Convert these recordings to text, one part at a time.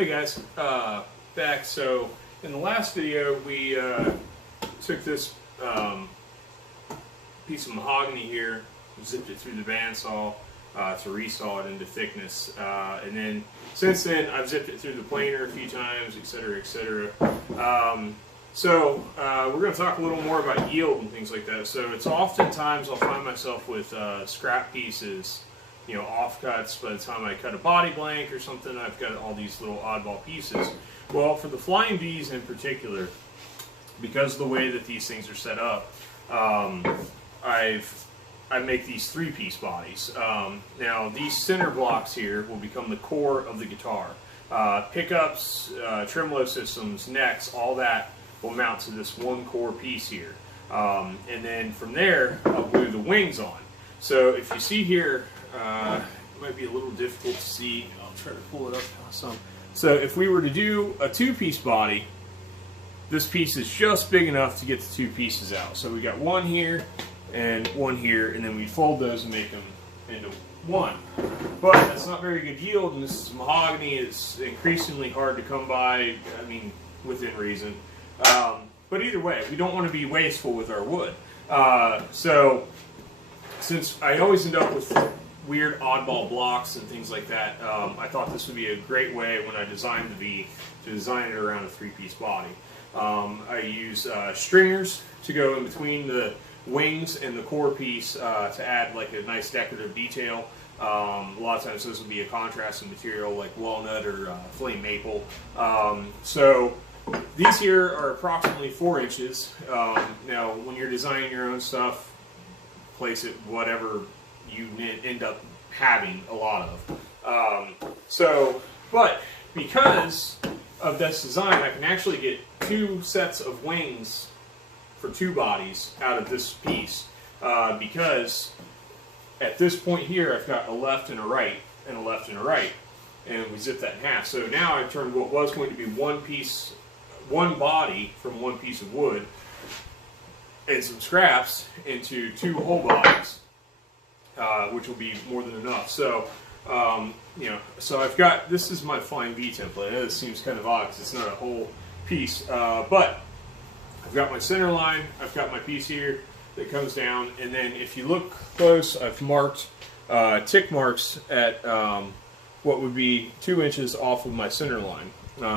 Hey guys, back. So in the last video we took this piece of mahogany here, zipped it through the bandsaw to resaw it into thickness, and then since then I've zipped it through the planer a few times, etc., etc. So we're going to talk a little more about yield and things like that. So it's oftentimes I'll find myself with scrap pieces, you know, offcuts. By the time I cut a body blank or something, I've got all these little oddball pieces. Well, for the Flying V's in particular, because of the way that these things are set up, I make these three-piece bodies. Now, these center blocks here will become the core of the guitar. Pickups, tremolo systems, necks, all that will mount to this one core piece here. And then from there, I'll glue the wings on. So if you see here, it might be a little difficult to see. I'll try to pull it up some. So if we were to do a two-piece body, this piece is just big enough to get the two pieces out. So we got one here and one here, and then we fold those and make them into one. But that's not very good yield, and this is mahogany. It's increasingly hard to come by, I mean, within reason. But either way, we don't want to be wasteful with our wood. So since I always end up with weird oddball blocks and things like that, I thought this would be a great way when I designed the V to design it around a three-piece body. I use stringers to go in between the wings and the core piece to add like a nice decorative detail. A lot of times those will be a contrasting material like walnut or flame maple. So these here are approximately 4 inches. Now when you're designing your own stuff, place it whatever you end up having a lot of. But because of this design, I can actually get 2 sets of wings for 2 bodies out of this piece, because at this point here I've got a left and a right and a left and a right, and we zip that in half. So now I've turned what was going to be one body from one piece of wood and some scraps into 2 whole bodies, which will be more than enough. So you know, so I've got, this is my Flying V template. I know this seems kind of odd because it's not a whole piece, but I've got my center line, I've got my piece here that comes down, and then if you look close, I've marked tick marks at what would be 2 inches off of my center line.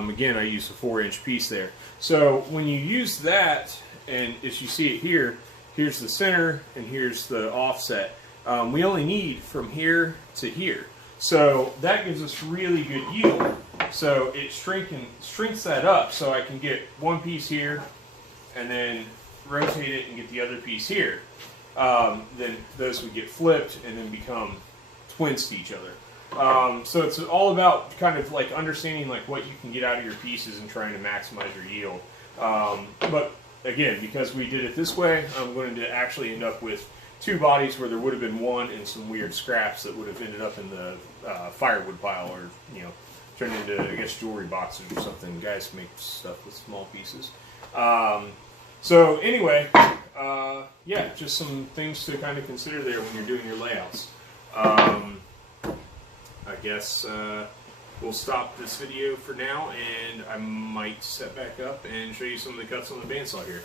Again, I used a 4-inch piece there. So when you use that, and as you see it here, here's the center and here's the offset. We only need from here to here. So that gives us really good yield. So it shrinks that up so I can get one piece here and then rotate it and get the other piece here. Then those would get flipped and then become twins to each other. So it's all about kind of like understanding like what you can get out of your pieces and trying to maximize your yield. But again, because we did it this way, I'm going to actually end up with 2 bodies where there would have been 1 and some weird scraps that would have ended up in the firewood pile, or, you know, turned into, I guess, jewelry boxes or something. Guys make stuff with small pieces. So anyway, yeah, just some things to kind of consider there when you're doing your layouts. I guess we'll stop this video for now, and I might set back up and show you some of the cuts on the bandsaw here.